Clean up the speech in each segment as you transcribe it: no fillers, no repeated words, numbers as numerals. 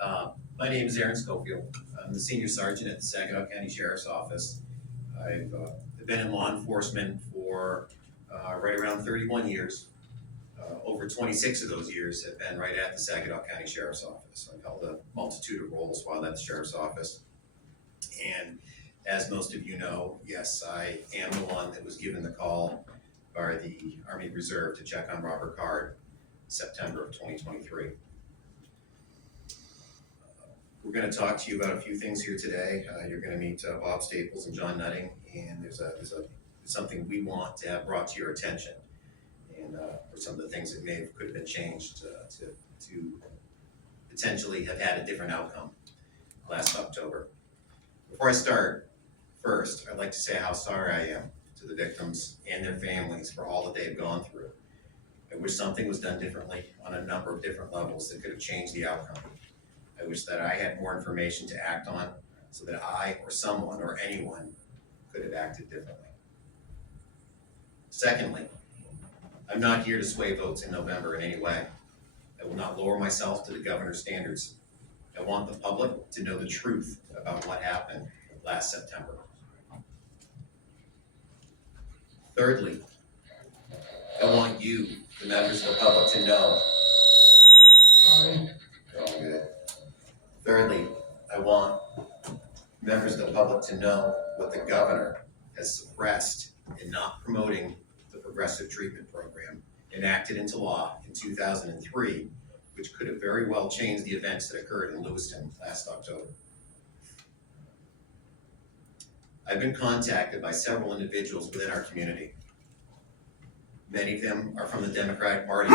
My name is Skolfield. I'm the Senior Sergeant at the Sagadahoc County Sheriff's Office. I've been in law enforcement for right around 31 years. Over 26 of those years have been right at the Sagadahoc County Sheriff's Office. I've held a multitude of roles while at the Sheriff's Office. And as most of you know, yes, I am the one that was given the call by the Army Reserve to check on Robert Card in September of 2023. We're going to talk to you about a few things here today. You're going to meet Bob Staples and John Nutting, and there's something we want to have brought to your attention, and for some of the things that could have been changed to potentially have had a different outcome last October. Before I start, first, I'd like to say how sorry I am to the victims and their families for all that they've gone through. I wish something was done differently on a number of different levels that could have changed the outcome. I wish that I had more information to act on so that I or someone or anyone could have acted differently. Secondly, I'm not here to sway votes in November in any way. I will not lower myself to the governor's standards. I want the public to know the truth about what happened last September. Thirdly, I want you, the members of the public, to know. Thirdly, I want members of the public to know what the governor has suppressed in not promoting the progressive treatment program enacted into law in 2003, which could have very well changed the events that occurred in Lewiston last October. I've been contacted by several individuals within our community. Many of them are from the Democratic Party,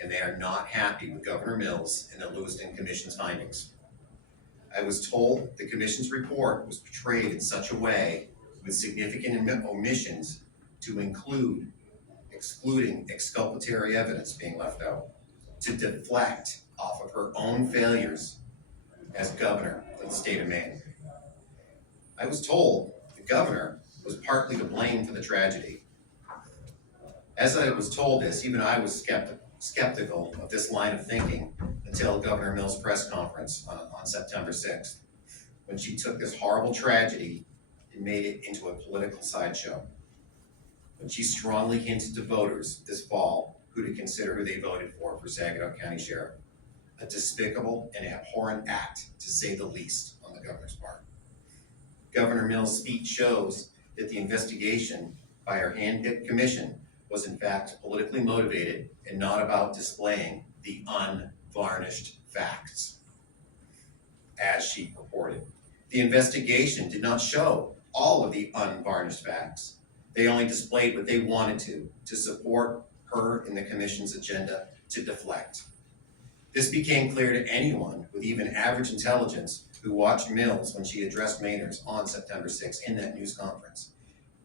and they are not happy with Governor Mills and the Lewiston Commission's findings. I was told the Commission's report was portrayed in such a way with significant omissions to include excluding exculpatory evidence being left out, to deflect off of her own failures as governor of the state of Maine. I was told the governor was partly to blame for the tragedy. As I was told this, even I was skeptical of this line of thinking until Governor Mills' press conference on September 6th, when she took this horrible tragedy and made it into a political sideshow. When she strongly hinted to voters this fall who to consider who they voted for Sagadahoc County Sheriff. A despicable and abhorrent act, to say the least, on the governor's part. Governor Mills' speech shows that the investigation by our hand-picked commission was in fact politically motivated and not about displaying the unvarnished facts, as she reported. The investigation did not show all of the unvarnished facts. They only displayed what they wanted to support her in the commission's agenda to deflect. This became clear to anyone with even average intelligence who watched Mills when she addressed Mainers on September 6th in that news conference.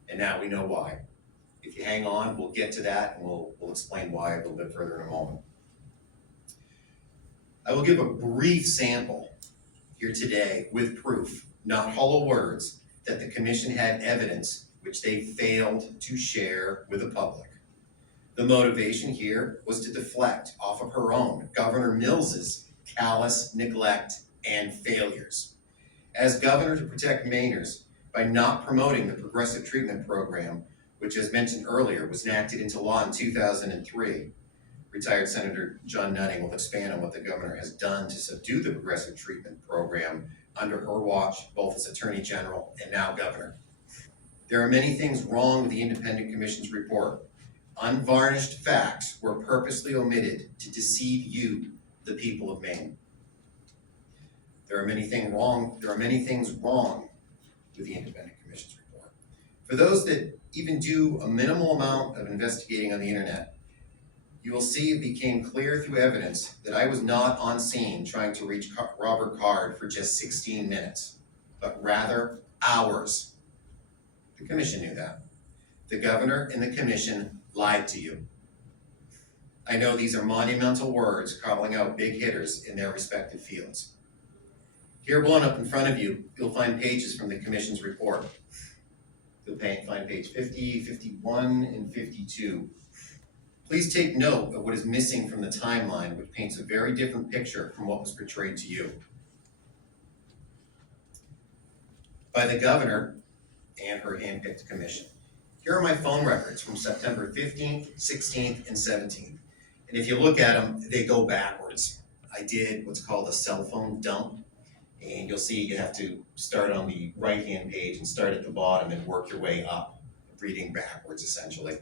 And now we know why. If you hang on, we'll get to that, and we'll explain why a little bit further in a moment. I will give a brief sample here today with proof, not hollow words, that the commission had evidence which they failed to share with the public. The motivation here was to deflect off of her own, Governor Mills's callous neglect and failures. As governor to protect Mainers by not promoting the progressive treatment program, which, as mentioned earlier, was enacted into law in 2003. Retired Senator John Nutting will expand on what the governor has done to subdue the progressive treatment program under her watch, both as Attorney General and now governor. There are many things wrong with the independent commission's report. Unvarnished facts were purposely omitted to deceive you, the people of Maine. There are many things wrong with the independent commission's report. For those that even do a minimal amount of investigating on the internet, you will see it became clear through evidence that I was not on scene trying to reach Robert Card for just 16 minutes, but rather hours. The commission knew that. The governor and the commission lied to you. I know these are monumental words calling out big hitters in their respective fields. Here blown up in front of you, you'll find pages from the commission's report. You'll find page 50, 51, and 52. Please take note of what is missing from the timeline, which paints a very different picture from what was portrayed to you. By the governor and her handpicked commission. Here are my phone records from September 15th, 16th, and 17th. And if you look at them, they go backwards. I did what's called a cell phone dump. And you'll see you have to start on the right-hand page and start at the bottom and work your way up, reading backwards essentially,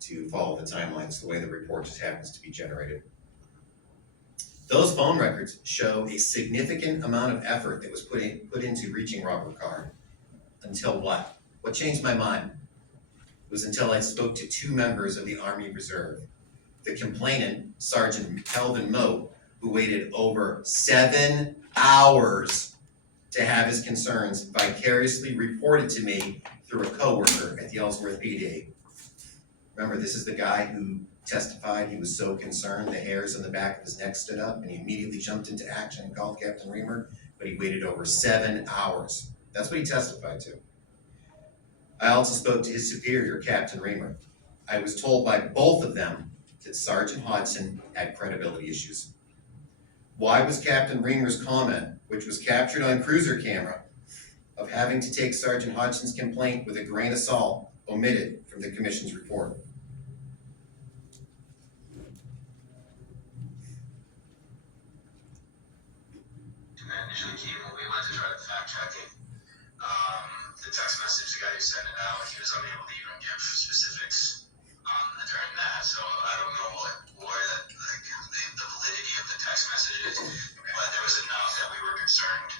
to follow the timelines, the way the report just happens to be generated. Those phone records show a significant amount of effort that was put into reaching Robert Card. Until what? What changed my mind? It was until I spoke to two members of the Army Reserve. The complainant, Sergeant Kelvin Moat, who waited over 7 hours to have his concerns vicariously reported to me through a coworker at the Ellsworth PD. Remember, this is the guy who testified he was so concerned the hairs on the back of his neck stood up and he immediately jumped into action and called Captain Reamer, but he waited over 7 hours. That's what he testified to. I also spoke to his superior, Captain Reamer. I was told by both of them that Sergeant Hodgson had credibility issues. Why was Captain Reamer's comment, which was captured on cruiser camera, of having to take Sergeant Hodgson's complaint with a grain of salt omitted from the Commission's report? Initially came when we went to try to fact check it. The text message, the guy who sent it out, he was unable to even give specifics during that. So I don't know the validity of the text messages, but there was enough that we were concerned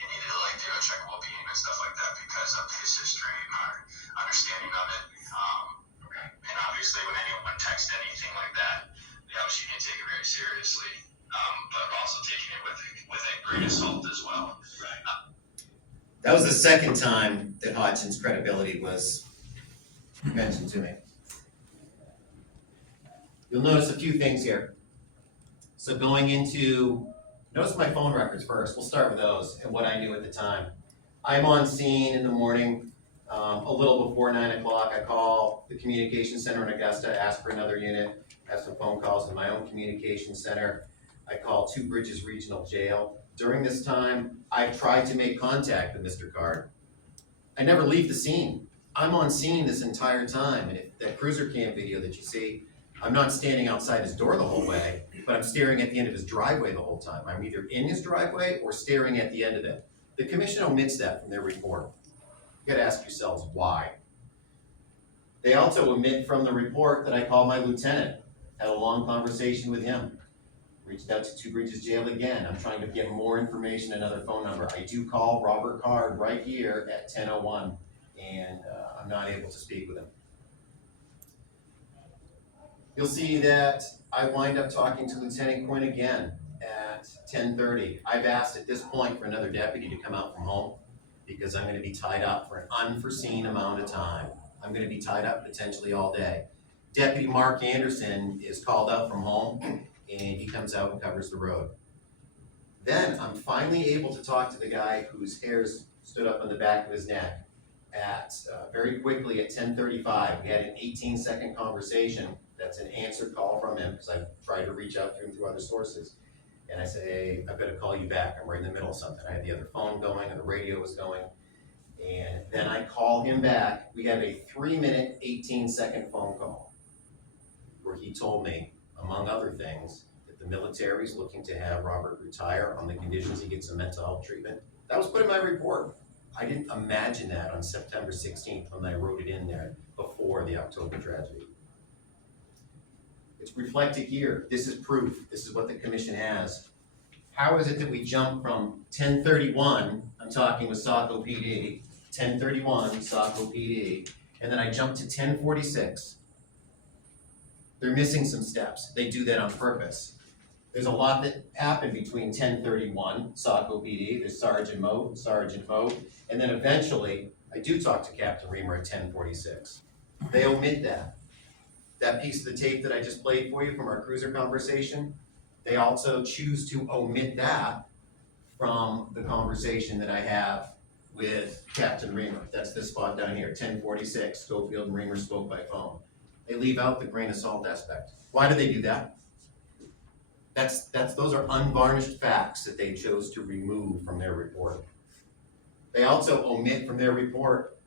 and needed to do a checkable beam and stuff like that because of his history and our understanding of it. And obviously, when anyone texts anything like that, we obviously need to take it very seriously, but also taking it with a grain of salt as well. That was the second time that Hodgson's credibility was mentioned to me. You'll notice a few things here. So going into, notice my phone records first. We'll start with those and what I knew at the time. I'm on scene in the morning, a little before 9 o'clock. I call the communication center in Augusta, ask for another unit, have some phone calls in my own communication center. I call Two Bridges Regional Jail. During this time, I've tried to make contact with Mr. Card. I never leave the scene. I'm on scene this entire time, and if that cruiser cam video that you see, I'm not standing outside his door the whole way, but I'm staring at the end of his driveway the whole time. I'm either in his driveway or staring at the end of it. The commission omits that from their report. You gotta ask yourselves why. They also omit from the report that I called my lieutenant, had a long conversation with him. Reached out to Two Bridges Jail again. I'm trying to get more information, another phone number. I do call Robert Card right here at 10:01, and I'm not able to speak with him. You'll see that I wind up talking to Lieutenant Quinn again at 10:30. I've asked at this point for another deputy to come out from home because I'm going to be tied up for an unforeseen amount of time. I'm going to be tied up potentially all day. Deputy Mark Anderson is called out from home, and he comes out and covers the road. Then I'm finally able to talk to the guy whose hairs stood up on the back of his neck at very quickly at 10:35. We had an 18-second conversation. That's an answered call from him because I've tried to reach out to him through other sources. And I say, hey, I better call you back. I'm right in the middle of something. I had the other phone going and the radio was going. And then I call him back. We have a 3-minute, 18-second phone call where he told me, among other things, that the military is looking to have Robert retire on the conditions he gets some mental health treatment. That was put in my report. I didn't imagine that on September 16th when I wrote it in there before the October tragedy. It's reflected here. This is proof. This is what the commission has. How is it that we jump from 10:31, I'm talking with Saco PD, 10:31, Saco PD, and then I jump to 10:46. They're missing some steps. They do that on purpose. There's a lot that happened between 10:31, Saco PD, there's Sergeant Moat, and then eventually, I do talk to Captain Reamer at 10:46. They omit that. That piece of the tape that I just played for you from our cruiser conversation, they also choose to omit that from the conversation that I have with Captain Reamer. That's this spot down here, 10:46, Skolfield and Reamer spoke by phone. They leave out the grain of salt aspect. Why do they do that? Those are unvarnished facts that they chose to remove from their report. They also omit from their report,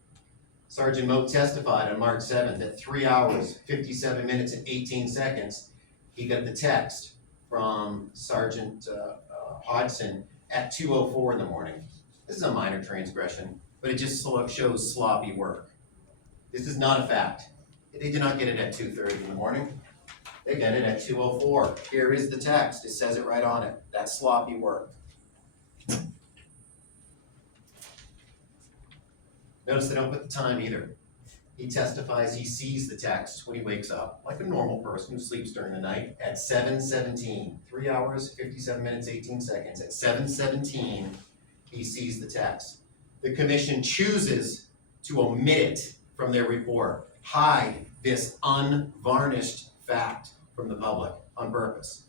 Sergeant Moat testified on March 7th at 3 hours, 57 minutes and 18 seconds, he got the text from Sergeant Hodgson at 2:04 in the morning. This is a minor transgression, but it just shows sloppy work. This is not a fact. They did not get it at 2:30 in the morning. They get it at 2:04. Here is the text. It says it right on it. That's sloppy work. Notice they don't put the time either. He testifies he sees the text when he wakes up, like a normal person who sleeps during the night, at 7:17, 3 hours, 57 minutes, 18 seconds. At 7:17, he sees the text. The commission chooses to omit it from their report, hide this unvarnished fact from the public on purpose.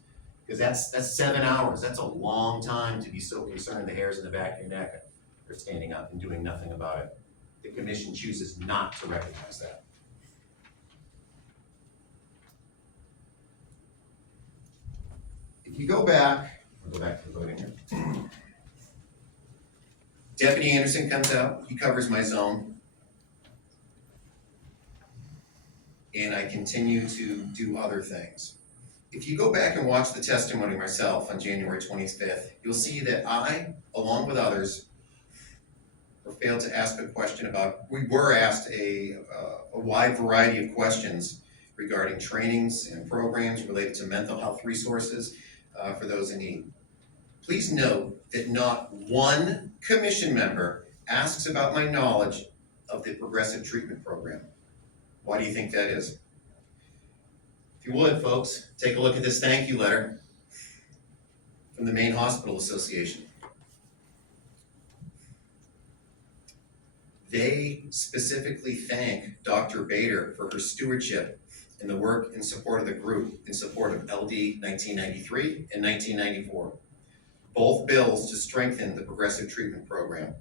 Because that's 7 hours. That's a long time to be so concerned the hairs in the back of your neck are standing up and doing nothing about it. The commission chooses not to recognize that. If you go back, I'll go back to the voting here. Deputy Anderson comes out, he covers my zone. And I continue to do other things. If you go back and watch the testimony myself on January 25th, you'll see that I, along with others, failed to ask a question about, we were asked a wide variety of questions regarding trainings and programs related to mental health resources for those in need. Please note that not one commission member asks about my knowledge of the progressive treatment program. Why do you think that is? If you would, folks, take a look at this thank you letter from the Maine Hospital Association. They specifically thank Dr. Bader for her stewardship in the work in support of the group, in support of LD 1993 and 1994, both bills to strengthen the progressive treatment program.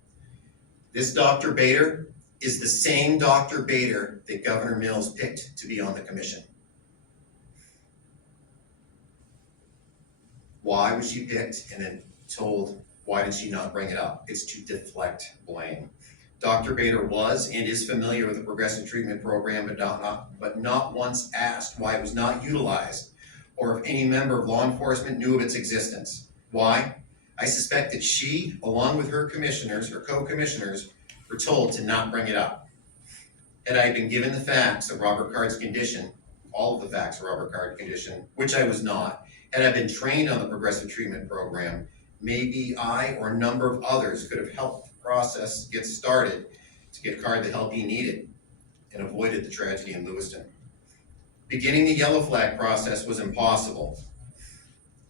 This Dr. Bader is the same Dr. Bader that Governor Mills picked to be on the commission. Why was she picked and then told why did she not bring it up? It's to deflect blame. Dr. Bader was and is familiar with the progressive treatment program, but not once asked why it was not utilized or if any member of law enforcement knew of its existence. Why? I suspect that she, along with her commissioners, her co-commissioners, were told to not bring it up. Had I been given the facts of Robert Card's condition, all of the facts of Robert Card's condition, which I was not, had I been trained on the progressive treatment program, maybe I or a number of others could have helped the process get started to get Card the help he needed and avoided the tragedy in Lewiston. Beginning the yellow flag process was impossible,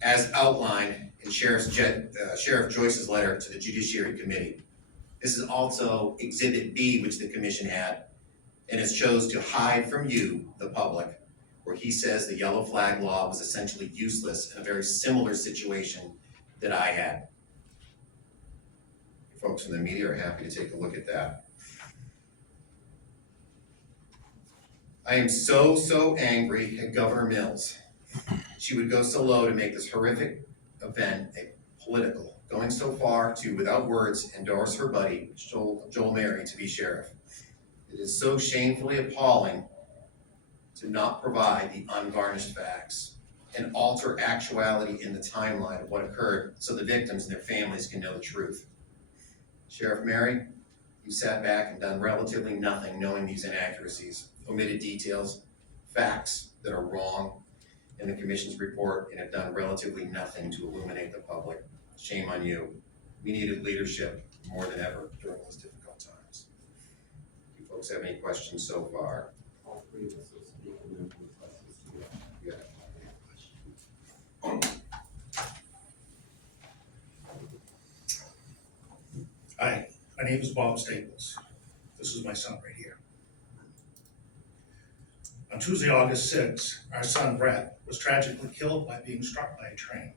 as outlined in Sheriff Joyce's letter to the Judiciary Committee. This is also Exhibit B, which the commission had, and it chose to hide from you, the public, where he says the yellow flag law was essentially useless in a very similar situation that I had. Folks from the media are happy to take a look at that. I am so angry at Governor Mills. She would go so low to make this horrific event a political, going so far to, without words, endorse her buddy, Joel Mary, to be sheriff. It is so shamefully appalling to not provide the unvarnished facts and alter actuality in the timeline of what occurred so the victims and their families can know the truth. Sheriff Mary, you sat back and done relatively nothing knowing these inaccuracies, omitted details, facts that are wrong in the commission's report, and have done relatively nothing to illuminate the public. Shame on you. We needed leadership more than ever during those difficult times. Do you folks have any questions so far? All three of us will speak and then we'll discuss this together. Hi, my name is Bob Staples. This is my son right here. On Tuesday, August 6th, our son Brett was tragically killed by being struck by a train.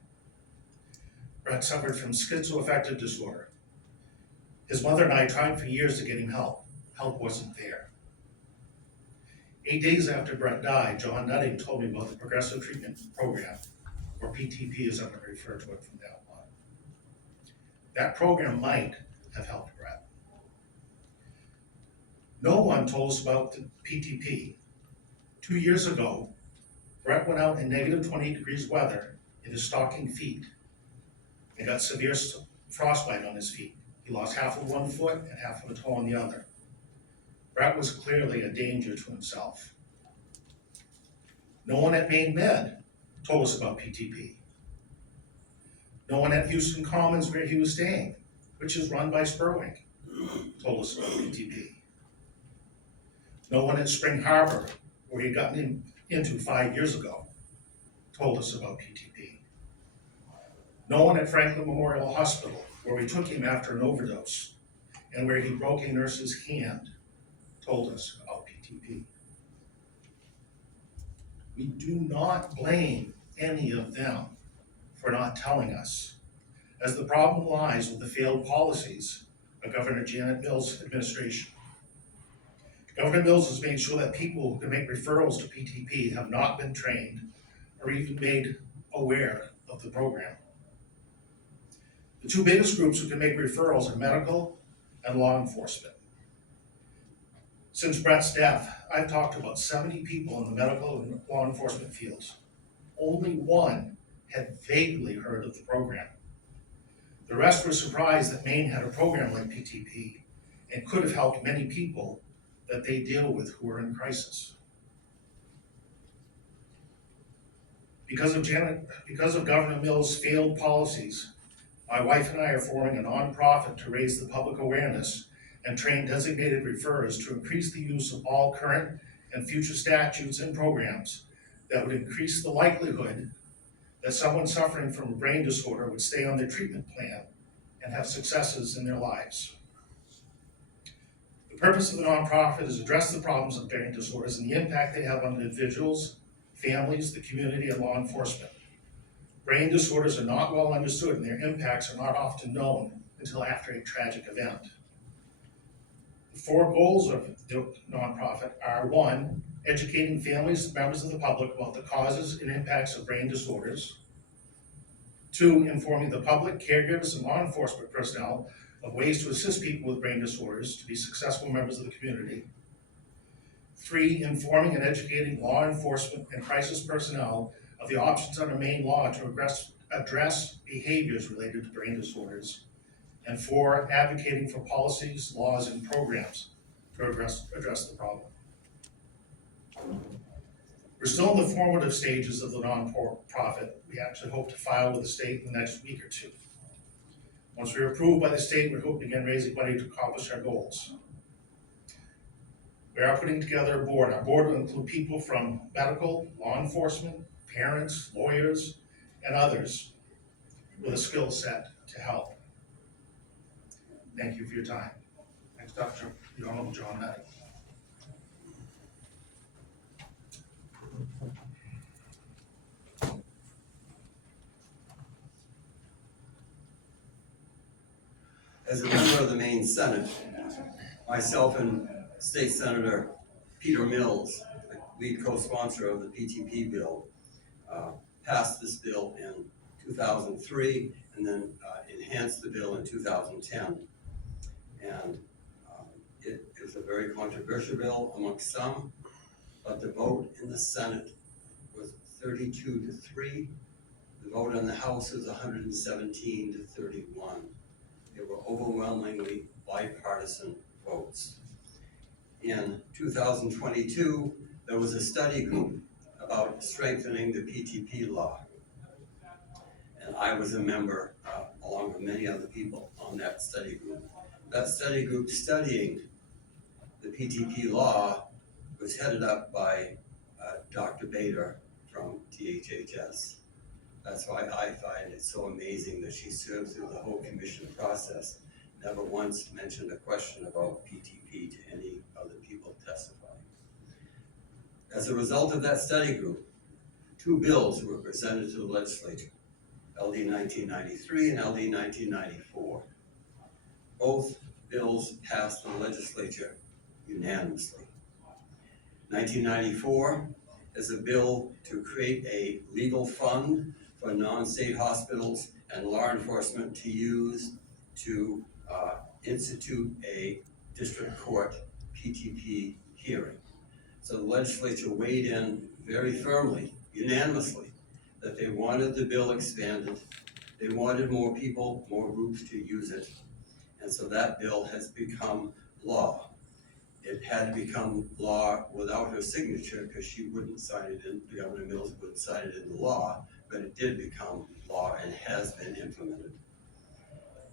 Brett suffered from schizoaffective disorder. His mother and I tried for years to get him help. Help wasn't there. 8 days after Brett died, John Nutting told me about the Progressive Treatment Program, or PTP as I'm going to refer to it from now on. That program might have helped Brett. No one told us about the PTP. 2 years ago, Brett went out in negative 20 degrees weather in his stocking feet and got severe frostbite on his feet. He lost half of one foot and half of a toe on the other. Brett was clearly a danger to himself. No one at Maine Med told us about PTP. No one at Lewiston Commons, where he was staying, which is run by Spurwink, told us about PTP. No one at Spring Harbor, where he'd gotten into 5 years ago, told us about PTP. No one at Franklin Memorial Hospital, where we took him after an overdose and where he broke a nurse's hand, told us about PTP. We do not blame any of them for not telling us, as the problem lies with the failed policies of Governor Janet Mills' administration. Governor Mills has made sure that people who can make referrals to PTP have not been trained or even made aware of the program. The two biggest groups who can make referrals are medical and law enforcement. Since Brett's death, I've talked to about 70 people in the medical and law enforcement fields. Only one had vaguely heard of the program. The rest were surprised that Maine had a program like PTP and could have helped many people that they deal with who are in crisis. Because of Governor Mills' failed policies, my wife and I are forming a nonprofit to raise the public awareness and train designated referrers to increase the use of all current and future statutes and programs that would increase the likelihood that someone suffering from a brain disorder would stay on their treatment plan and have successes in their lives. The purpose of the nonprofit is to address the problems of brain disorders and the impact they have on individuals, families, the community, and law enforcement. Brain disorders are not well understood and their impacts are not often known until after a tragic event. The 4 goals of the nonprofit are: 1, educating families and members of the public about the causes and impacts of brain disorders. 2, informing the public, caregivers, and law enforcement personnel of ways to assist people with brain disorders to be successful members of the community. 3, informing and educating law enforcement and crisis personnel of the options under Maine law to address behaviors related to brain disorders. And 4, advocating for policies, laws, and programs to address the problem. We're still in the formative stages of the nonprofit. We actually hope to file with the state in the next week or 2. Once we're approved by the state, we hope to begin raising money to accomplish our goals. We are putting together a board. Our board will include people from medical, law enforcement, parents, lawyers, and others with a skill set to help. Thank you for your time. Next up, the Honorable John Nutting. As a member of the Maine Senate, myself and State Senator Peter Mills, the lead co-sponsor of the PTP bill, passed this bill in 2003 and then enhanced the bill in 2010. And it is a very controversial bill amongst some, but the vote in the Senate was 32-3. The vote in the House was 117-31. They were overwhelmingly bipartisan votes. In 2022, there was a study group about strengthening the PTP law. And I was a member, along with many other people, on that study group. That study group studying the PTP law was headed up by Dr. Bader from THHS. That's why I find it so amazing that she served through the whole commission process, never once mentioned a question about PTP to any other people testifying. As a result of that study group, 2 bills were presented to the legislature, LD 1993 and LD 1994. Both bills passed the legislature unanimously. 1994 is a bill to create a legal fund for non-state hospitals and law enforcement to use to institute a district court PTP hearing. So the legislature weighed in very firmly, unanimously, that they wanted the bill expanded. They wanted more people, more groups to use it. And so that bill has become law. It had to become law without her signature because she wouldn't sign it in, Governor Mills wouldn't sign it into law, but it did become law and has been implemented.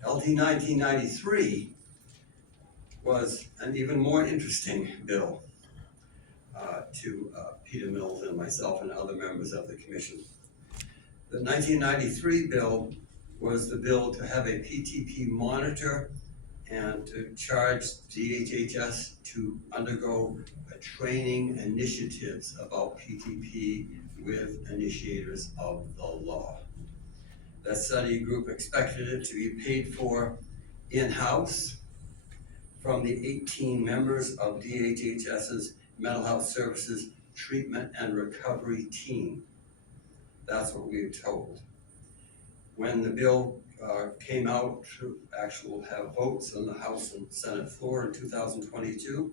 LD 1993 was an even more interesting bill to Peter Mills and myself and other members of the commission. The 1993 bill was the bill to have a PTP monitor and to charge DHHS to undergo training initiatives about PTP with initiators of the law. That study group expected it to be paid for in-house from the 18 members of DHHS's Mental Health Services Treatment and Recovery Team. That's what we were told. When the bill came out to actually have votes on the House and Senate floor in 2022,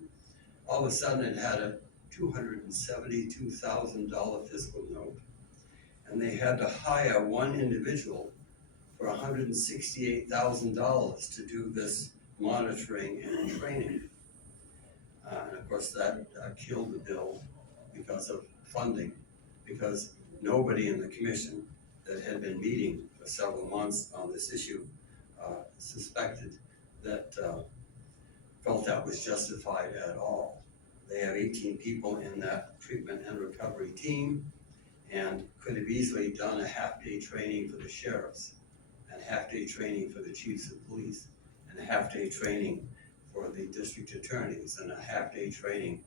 all of a sudden it had a $272,000 fiscal note. And they had to hire one individual for $168,000 to do this monitoring and training. And of course that killed the bill because of funding, because nobody in the commission that had been meeting for several months on this issue suspected that, felt that was justified at all. They have 18 people in that treatment and recovery team and could have easily done a half-day training for the sheriffs and a half-day training for the chiefs of police and a half-day training for the district attorneys and a half-day training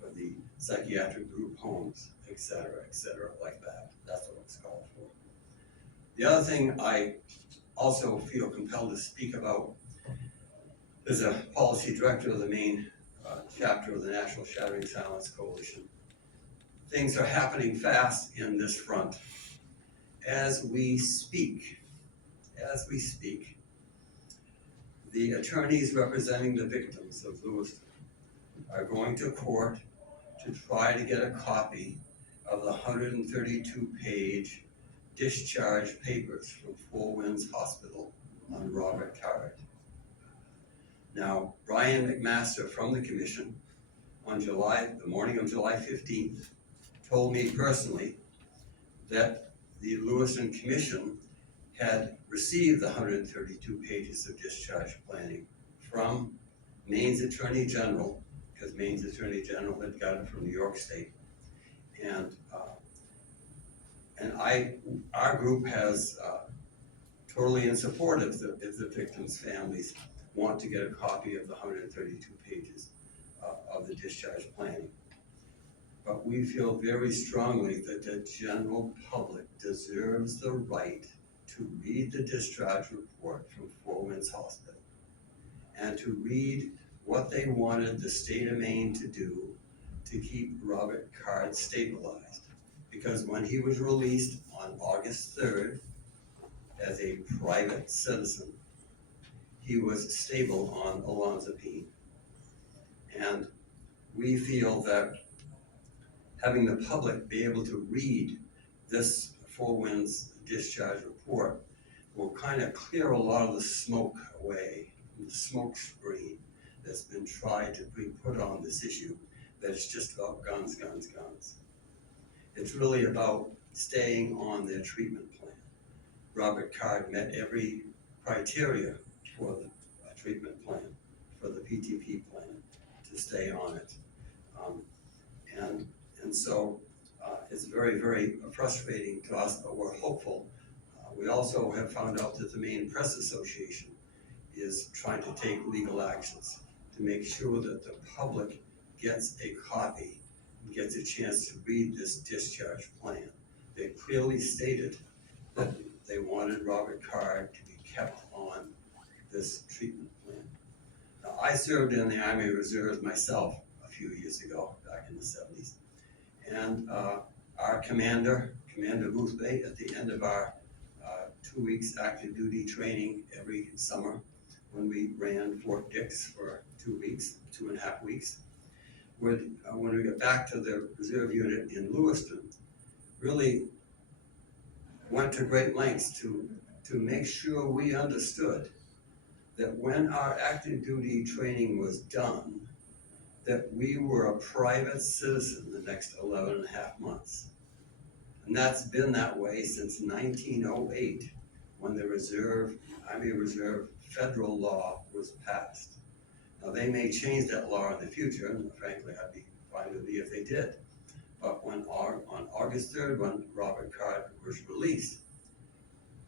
for the psychiatric group homes, et cetera, like that. That's what it's called for. The other thing I also feel compelled to speak about is a policy director of the Maine chapter of the National Shattering Silence Coalition. Things are happening fast in this front. As we speak, the attorneys representing the victims of Lewiston are going to court to try to get a copy of the 132-page discharge papers from Four Winds Hospital on Robert Card. Now, Brian McMaster from the commission on the morning of July 15th, told me personally that the Lewiston Commission had received the 132 pages of discharge planning from Maine's Attorney General, because Maine's Attorney General had got it from New York State. And our group has totally in support of the victims' families want to get a copy of the 132 pages of the discharge planning. But we feel very strongly that the general public deserves the right to read the discharge report from Four Winds Hospital and to read what they wanted the state of Maine to do to keep Robert Card stabilized. Because when he was released on August 3rd as a private citizen, he was stable on olanzapine. And we feel that having the public be able to read this Four Winds discharge report will kind of clear a lot of the smoke away, the smoke screen that's been tried to be put on this issue, that it's just about guns. It's really about staying on their treatment plan. Robert Card met every criteria for the treatment plan, for the PTP plan, to stay on it. And so it's very, very frustrating to us, but we're hopeful. We also have found out that the Maine Press Association is trying to take legal actions to make sure that the public gets a copy, gets a chance to read this discharge plan. They clearly stated that they wanted Robert Card to be kept on this treatment plan. Now, I served in the Army Reserves myself a few years ago, back in the 70s. And our Commander Boothbay, at the end of our 2 weeks active duty training every summer, when we ran Fort Dix for 2 weeks, 2.5 weeks, when we got back to the reserve unit in Lewiston, really went to great lengths to make sure we understood that when our active duty training was done, that we were a private citizen the next 11 and a half months. And that's been that way since 1908, when the Army Reserve federal law was passed. Now, they may change that law in the future, and frankly, I'd be fine with it if they did. But on August 3rd, when Robert Card was released,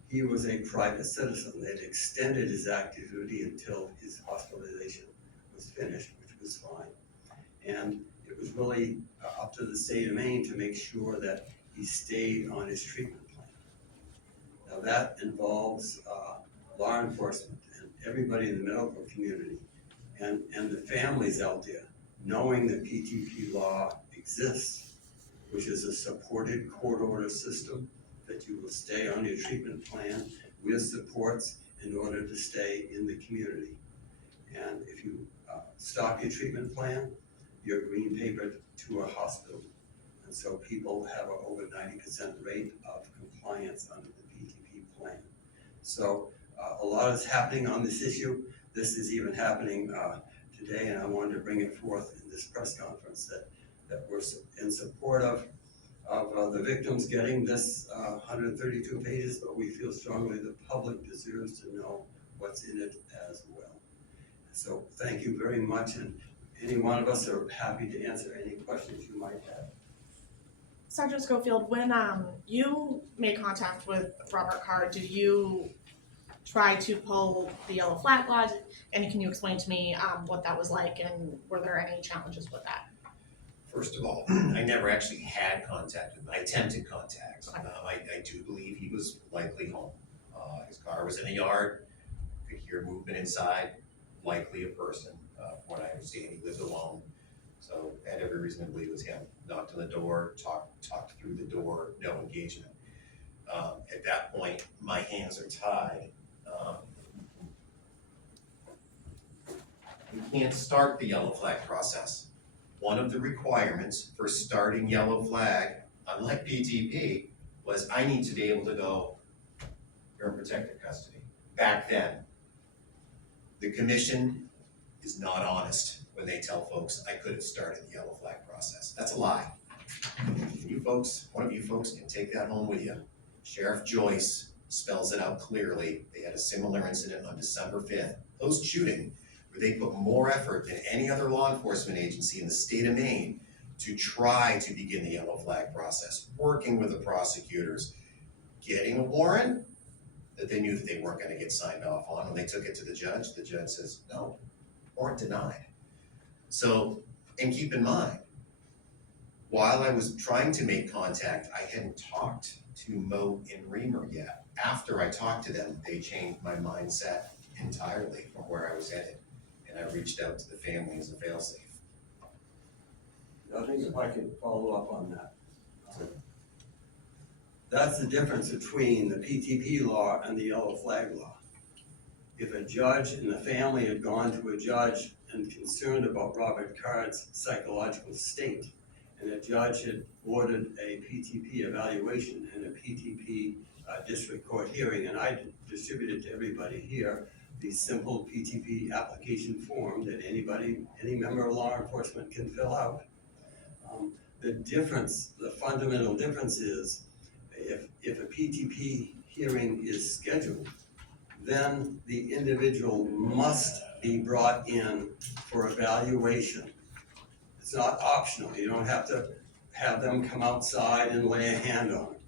he was a private citizen. They'd extended his active duty until his hospitalization was finished, which was fine. And it was really up to the state of Maine to make sure that he stayed on his treatment plan. Now that involves law enforcement and everybody in the medical community and the families out there knowing that PTP law exists, which is a supported court order system that you will stay on your treatment plan with supports in order to stay in the community. And if you stop your treatment plan, you're green papered to a hospital. And so people have an over 90% rate of compliance under the PTP plan. So a lot is happening on this issue. This is even happening today, and I wanted to bring it forth in this press conference that we're in support of the victims getting this 132 pages, but we feel strongly the public deserves to know what's in it as well. So thank you very much, and any one of us are happy to answer any questions you might have. Sergeant Skolfield, when you made contact with Robert Card, did you try to pull the yellow flag law? And can you explain to me what that was like, and were there any challenges with that? First of all, I never actually had contact with him. I attempted contact. Okay. I do believe he was likely home. His car was in the yard, could hear movement inside, likely a person. From what I understand, he lived alone. So I had every reason to believe it was him. Knocked on the door, talked through the door, no engagement. At that point, my hands are tied. You can't start the yellow flag process. One of the requirements for starting yellow flag, unlike PTP, was I need to be able to go, you're in protective custody. Back then, the commission is not honest when they tell folks I could have started the yellow flag process. That's a lie. You folks, one of you folks can take that home with you. Sheriff Joyce spells it out clearly. They had a similar incident on December 5th, post-shooting, where they put more effort than any other law enforcement agency in the state of Maine to try to begin the yellow flag process, working with the prosecutors, getting a warrant that they knew that they weren't going to get signed off on. When they took it to the judge says, no, warrant denied. So, and keep in mind, while I was trying to make contact, I hadn't talked to Mo and Reamer yet. After I talked to them, they changed my mindset entirely from where I was headed. And I reached out to the family as a failsafe. I think if I could follow up on that. That's the difference between the PTP law and the yellow flag law. If a judge and the family had gone to a judge and concerned about Robert Card's psychological state, and a judge had ordered a PTP evaluation and a PTP district court hearing, and I distributed to everybody here the simple PTP application form that any member of law enforcement can fill out. The difference, the fundamental difference is if a PTP hearing is scheduled, then the individual must be brought in for evaluation. It's not optional. You don't have to have them come outside and lay a hand on it.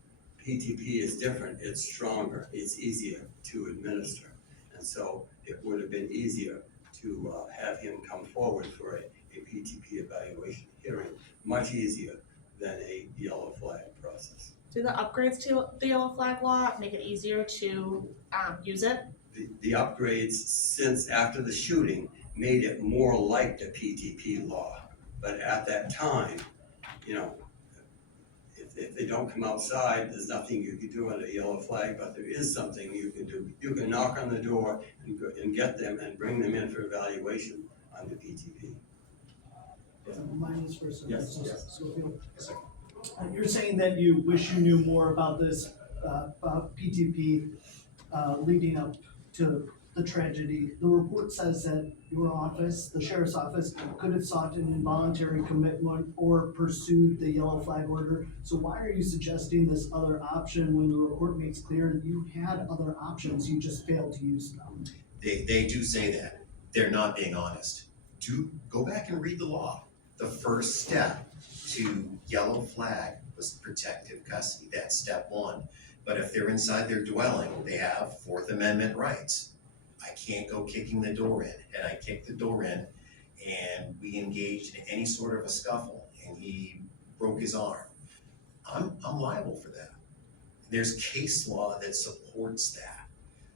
PTP is different. It's stronger. It's easier to administer. And so it would have been easier to have him come forward for a PTP evaluation hearing, much easier than a yellow flag process. Do the upgrades to the yellow flag law make it easier to use it? The upgrades since after the shooting made it more like the PTP law. But at that time, you know, if they don't come outside, there's nothing you can do on a yellow flag, but there is something you can do. You can knock on the door and go and get them and bring them in for evaluation on the PTP. Mine is first. Yes, Skolfield. Yes, sir. You're saying that you wish you knew more about this, about PTP, leading up to the tragedy. The report says that your office, the sheriff's office, could have sought an involuntary commitment or pursued the yellow flag order. So why are you suggesting this other option when the report makes clear that you had other options, you just failed to use them? They do say that. They're not being honest. Go back and read the law. The first step to yellow flag was protective custody. That's step one. But if they're inside their dwelling, they have Fourth Amendment rights. I can't go kicking the door in, and I kicked the door in, and we engaged in any sort of a scuffle, and he broke his arm. I'm liable for that. There's case law that supports that.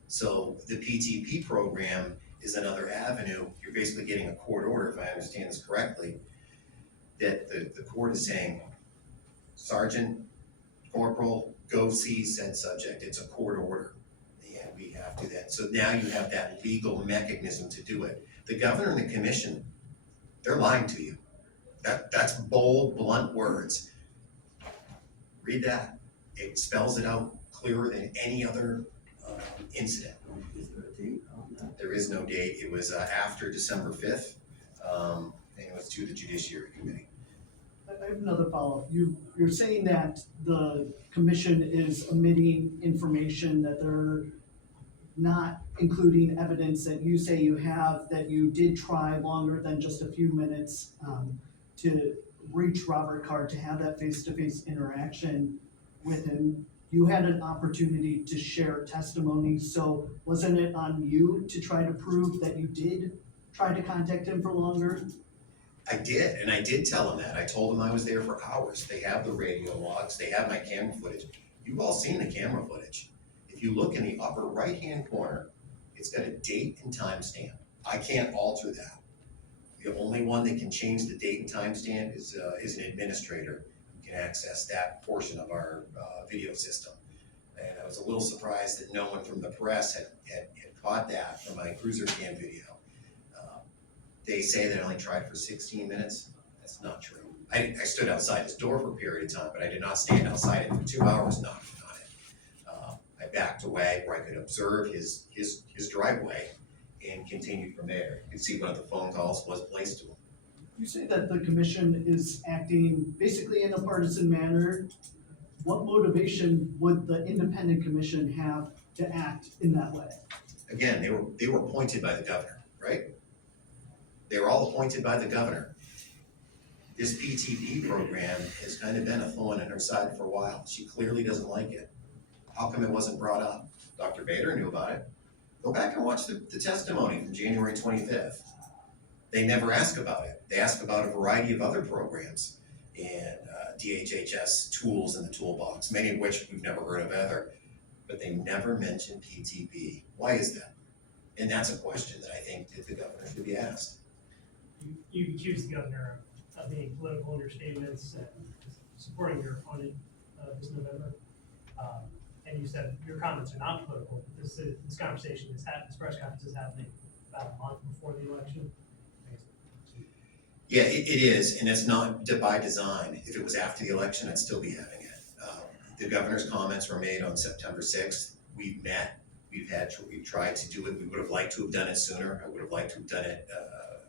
So the PTP program is another avenue. You're basically getting a court order, if I understand this correctly, that the court is saying, Sergeant, Corporal, go see said subject. It's a court order. And we have to do that. So now you have that legal mechanism to do it. The governor and the commission, they're lying to you. That's bold, blunt words. Read that. It spells it out clearer than any other incident. Is there a date on that? There is no date. It was after December 5th, and it was to the Judiciary Committee. I have another follow-up. You're saying that the commission is omitting information, that they're not including evidence that you say you have, that you did try longer than just a few minutes to reach Robert Carr, to have that face-to-face interaction with him. You had an opportunity to share testimony, so wasn't it on you to try to prove that you did try to contact him for longer? I did, and I did tell him that. I told him I was there for hours. They have the radio logs, they have my camera footage. You've all seen the camera footage. If you look in the upper right-hand corner, it's got a date and time stamp. I can't alter that. The only one that can change the date and time stamp is an administrator who can access that portion of our video system. And I was a little surprised that no one from the press had caught that from my cruiser cam video. They say that I only tried for 16 minutes. That's not true. I stood outside his door for a period of time, but I did not stand outside it for 2 hours knocking on it. I backed away where I could observe his driveway and continued from there. You can see one of the phone calls was placed to him. You say that the commission is acting basically in a partisan manner. What motivation would the independent commission have to act in that way? Again, they were appointed by the governor, right? They were all appointed by the governor. This PTP program has kind of been a thorn in her side for a while. She clearly doesn't like it. How come it wasn't brought up? Dr. Bader knew about it. Go back and watch the testimony from January 25th. They never ask about it. They ask about a variety of other programs and DHHS tools in the toolbox, many of which we've never heard of either, but they never mention PTP. Why is that? And that's a question that I think that the governor should be asked. You accused the governor of being political in your statements and supporting your opponent this November. And you said your comments are not political. This conversation this press conference is happening about a month before the election. Yeah, it is, and it's not by design. If it was after the election, I'd still be having it. The governor's comments were made on September 6th. We've met, we've tried to do it. We would have liked to have done it sooner. I would have liked to have done it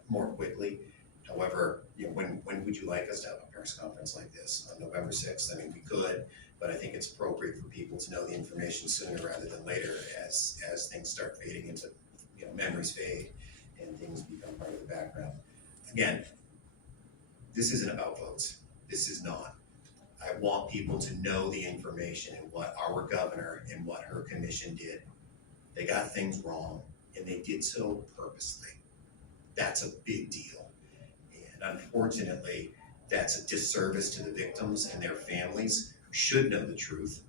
more quickly. However, when would you like us to have a press conference like this? On November 6th? I mean, we could, but I think it's appropriate for people to know the information sooner rather than later as things start fading into, memories fade and things become part of the background. Again, this isn't about votes. This is not. I want people to know the information and what our governor and what her commission did. They got things wrong, and they did so purposely. That's a big deal. And unfortunately, that's a disservice to the victims and their families who should know the truth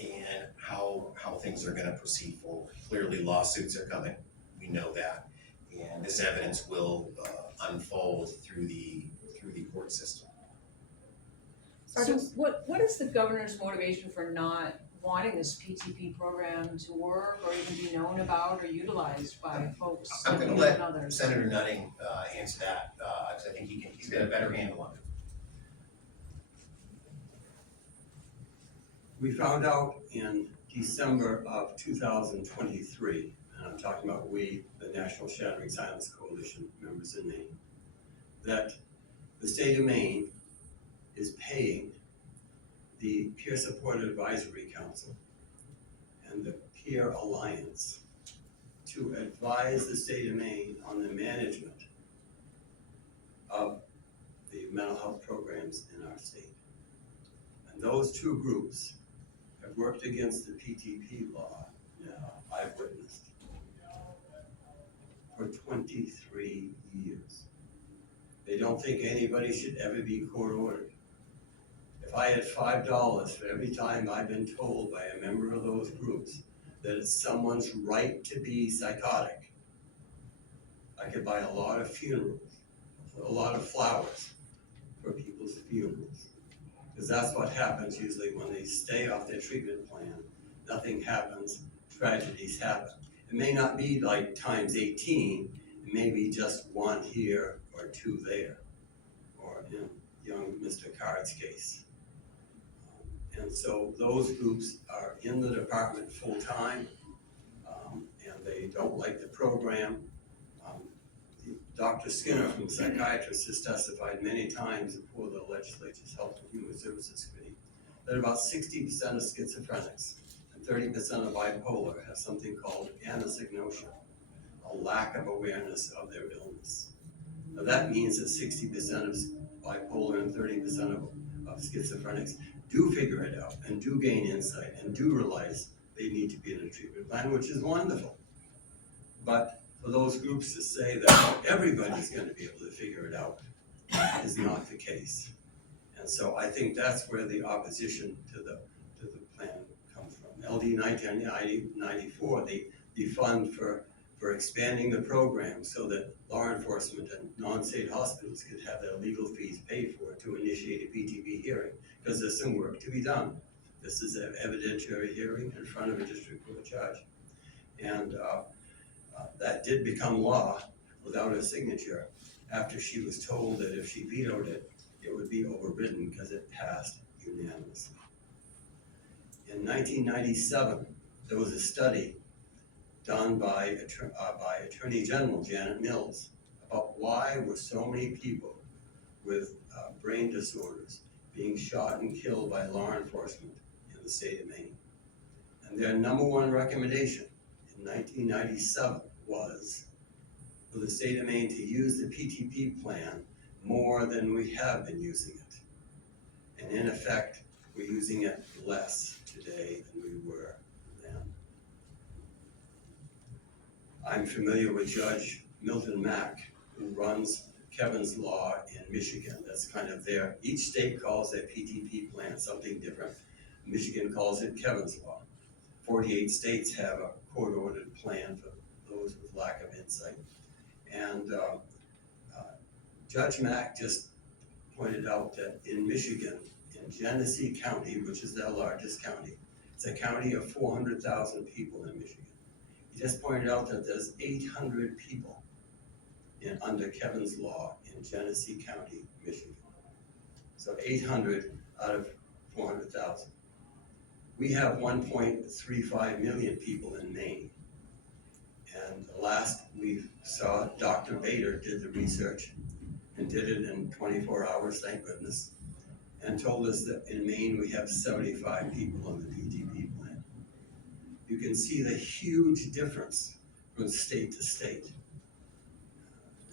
and how things are going to proceed forward. Clearly, lawsuits are coming. We know that. And this evidence will unfold through the court system. So what is the governor's motivation for not wanting this PTP program to work or even be known about or utilized by folks I'm like gonna you let and others? Senator Nutting answer that, because I think he's got a better handle on it. We found out in December of 2023, and I'm talking about we, the National Shattering Silence Coalition members in Maine, that the state of Maine is paying the Peer Support Advisory Council and the Peer Alliance to advise the state of Maine on the management of the mental health programs in our state. And those two groups have worked against the PTP law now, I've witnessed, for 23 years. They don't think anybody should ever be court ordered. If I had $5 for every time I've been told by a member of those groups that it's someone's right to be psychotic, I could buy a lot of funerals, a lot of flowers for people's funerals. Because that's what happens usually when they stay off their treatment plan. Nothing happens, tragedies happen. It may not be like times 18, it may be just one here or two there, or in young Mr. Card's case. And so those groups are in the department full-time, and they don't like the program. Dr. Skinner from Psychiatrists has testified many times before the legislature's Health and Human Services Committee that about 60% of schizophrenics and 30% of bipolar have something called anosognosia, a lack of awareness of their illness. Now that means that 60% of bipolar and 30% of schizophrenics do figure it out and do gain insight and do realize they need to be in a treatment plan, which is wonderful. But for those groups to say that everybody's going to be able to figure it out is not the case. And so I think that's where the opposition to the plan comes from. LD 1994, the fund for expanding the program so that law enforcement and non-state hospitals could have their legal fees paid for to initiate a PTP hearing, because there's some work to be done. This is an evidentiary hearing in front of a district court judge. And that did become law without a signature after she was told that if she vetoed it, it would be overridden because it passed unanimously. In 1997, there was a study done by Attorney General Janet Mills about why were so many people with brain disorders being shot and killed by law enforcement in the state of Maine. And their number one recommendation in 1997 was for the state of Maine to use the PTP plan more than we have been using it. And in effect, we're using it less today than we were then. I'm familiar with Judge Milton Mack, who runs Kevin's Law in Michigan. That's kind of their, each state calls their PTP plan something different. Michigan calls it Kevin's Law. 48 states have a court-ordered plan for those with lack of insight. And Judge Mack just pointed out that in Michigan, in Genesee County, which is their largest county, it's a county of 400,000 people in Michigan. He just pointed out that there's 800 people under Kevin's Law in Genesee County, Michigan. So 800 out of 400,000. We have 1.35 million people in Maine. And the last we saw, Dr. Bader did the research and did it in 24 hours, thank goodness, and told us that in Maine we have 75 people on the PTP plan. You can see the huge difference from state to state.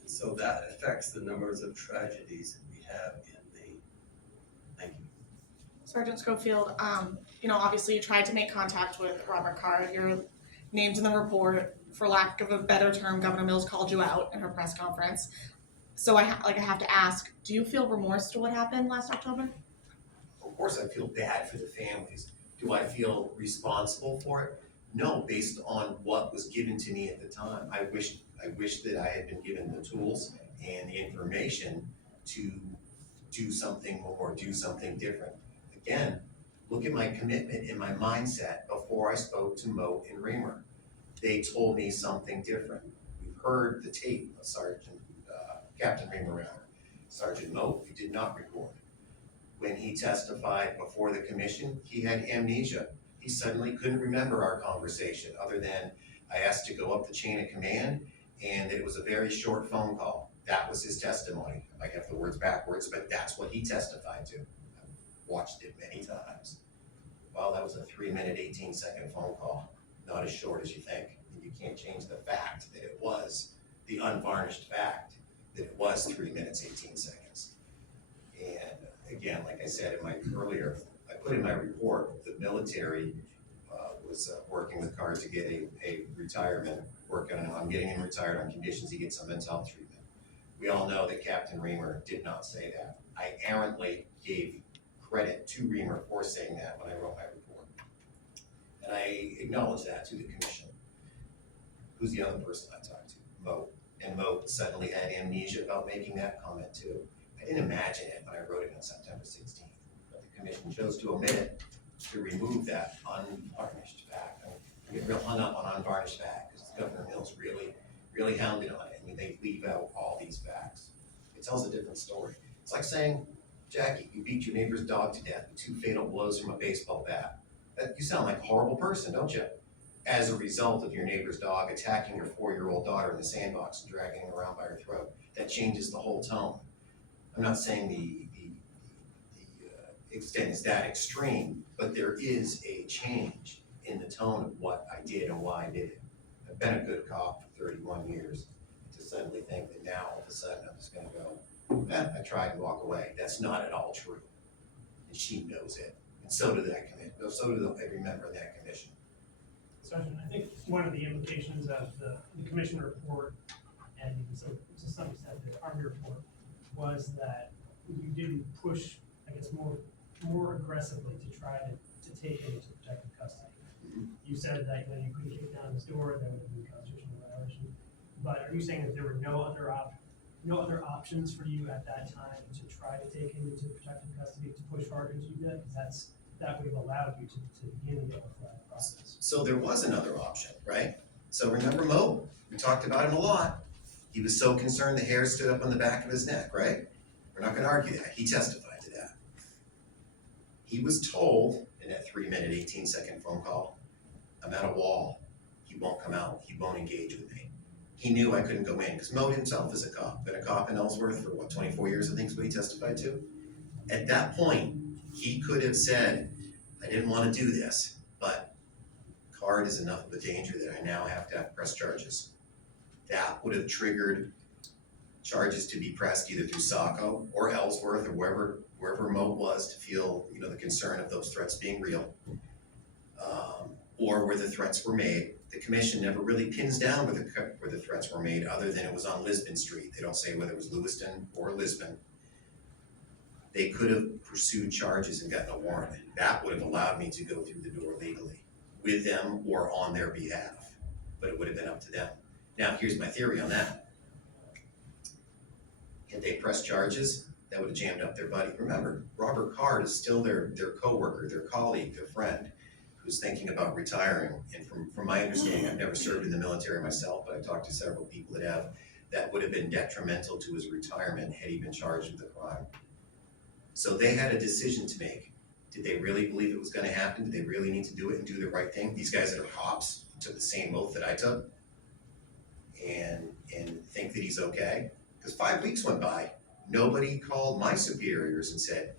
And so that affects the numbers of tragedies we have in Maine. Thank you. Sergeant Skolfield, obviously you tried to make contact with Robert Card. You're named in the report. For lack of a better term, Governor Mills called you out in her press conference. So I have to ask, do you feel remorse to what happened last October? Of course I feel bad for the families. Do I feel responsible for it? No, based on what was given to me at the time. I wish that I had been given the tools and the information to do something more, do something different. Again, look at my commitment and my mindset before I spoke to Moat and Reamer. They told me something different. We've heard the tape of Captain Reamer rather. Sergeant Moat, he did not record. When he testified before the commission, he had amnesia. He suddenly couldn't remember our conversation, other than I asked to go up the chain of command, and it was a very short phone call. That was his testimony. I might have the words backwards, but that's what he testified to. I've watched it many times. Well, that was a 3-minute, 18-second phone call, not as short as you think. And you can't change the fact that it was the unvarnished fact that it was 3 minutes, 18 seconds. And again, like I said in my earlier, I put in my report, the military was working with Card to get a retirement, working on getting him retired on conditions he gets some mental health treatment. We all know that Captain Reamer did not say that. I errantly gave credit to Reamer for saying that when I wrote my report. And I acknowledge that to the commission. Who's the other person I talked to? Moat. And Moat suddenly had amnesia about making that comment too. I didn't imagine it when I wrote it on September 16th, but the commission chose to omit it to remove that unvarnished fact. I get real hung up on unvarnished fact because Governor Mills really hounded on it. I mean, they leave out all these facts. It tells a different story. It's like saying, Jackie, you beat your neighbor's dog to death with 2 fatal blows from a baseball bat. You sound like a horrible person, don't you? As a result of your neighbor's dog attacking your 4-year-old daughter in the sandbox and dragging her around by her throat. That changes the whole tone. I'm not saying the extent is that extreme, but there is a change in the tone of what I did and why I did it. I've been a good cop for 31 years. To suddenly think that now all of a sudden I'm just gonna go, I tried and walk away. That's not at all true. And she knows it. And so did that commission. So did every member of that commission. Sergeant, I think one of the implications of the commission report, and so to some extent the Army report, was that you didn't push, I guess, more aggressively to try to take him into protective custody. You said that when you couldn't kick down his door, that would be a constitutional violation. But are you saying that there were no other options for you at that time to try to take him into protective custody, to push harder as you did? Because that would have allowed you to begin the flat process. So there was another option, right? So remember Mo? We talked about him a lot. He was so concerned the hair stood up on the back of his neck, right? We're not gonna argue that. He testified to that. He was told in that 3-minute, 18-second phone call, I'm at a wall. He won't come out. He won't engage with me. He knew I couldn't go in because Mo himself is a cop. Been a cop in Ellsworth for 24 years, I think is what he testified to. At that point, he could have said, I didn't want to do this, but Card is enough of a danger that I now have to press charges. That would have triggered charges to be pressed either through Saco or Ellsworth or wherever Mo was to feel, the concern of those threats being real, or where the threats were made. The commission never really pins down where the threats were made, other than it was on Lisbon Street. They don't say whether it was Lewiston or Lisbon. They could have pursued charges and gotten a warrant. That would have allowed me to go through the door legally with them or on their behalf, but it would have been up to them. Now, here's my theory on that. Had they pressed charges, that would have jammed up their buddy. Remember, Robert Card is still their coworker, their colleague, their friend, who's thinking about retiring. And from my understanding, I've never served in the military myself, but I've talked to several people that have, that would have been detrimental to his retirement had he been charged with a crime. So they had a decision to make. Did they really believe it was gonna happen? Did they really need to do it and do the right thing? These guys that are cops took the same oath that I took and think that he's okay? Because 5 weeks went by, nobody called my superiors and said,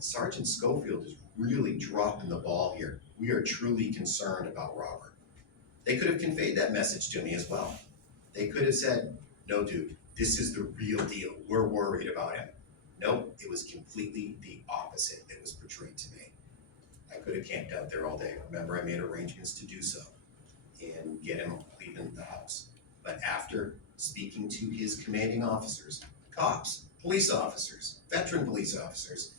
Sergeant Skolfield is really dropping the ball here. We are truly concerned about Robert. They could have conveyed that message to me as well. They could have said, no dude, this is the real deal. We're worried about him. Nope, it was completely the opposite that was portrayed to me. I could have camped out there all day. Remember, I made arrangements to do so and get him leaving the house. But after speaking to his commanding officers, cops, police officers, veteran police officers,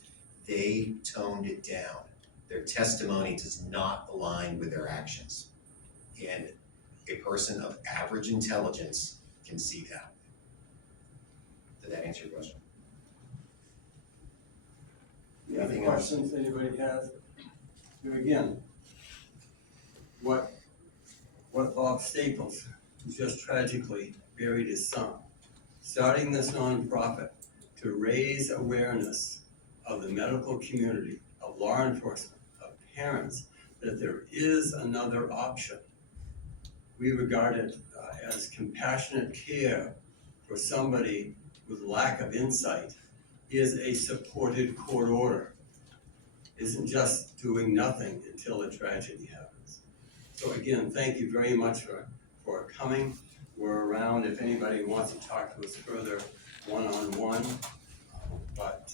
they toned it down. Their testimony does not align with their actions. And a person of average intelligence can see that. Did that answer your question? Any other Anything else? questions anybody has? Here again, what Bob Staples, who just tragically buried his son, starting this nonprofit to raise awareness of the medical community, of law enforcement, of parents, that there is another option. We regard it as compassionate care for somebody with lack of insight is a supported court order. Isn't just doing nothing until a tragedy happens. So again, thank you very much for coming. We're around if anybody wants to talk to us further one-on-one. But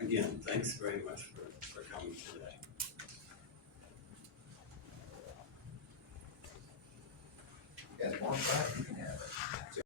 again, thanks very much for coming today. You guys want that?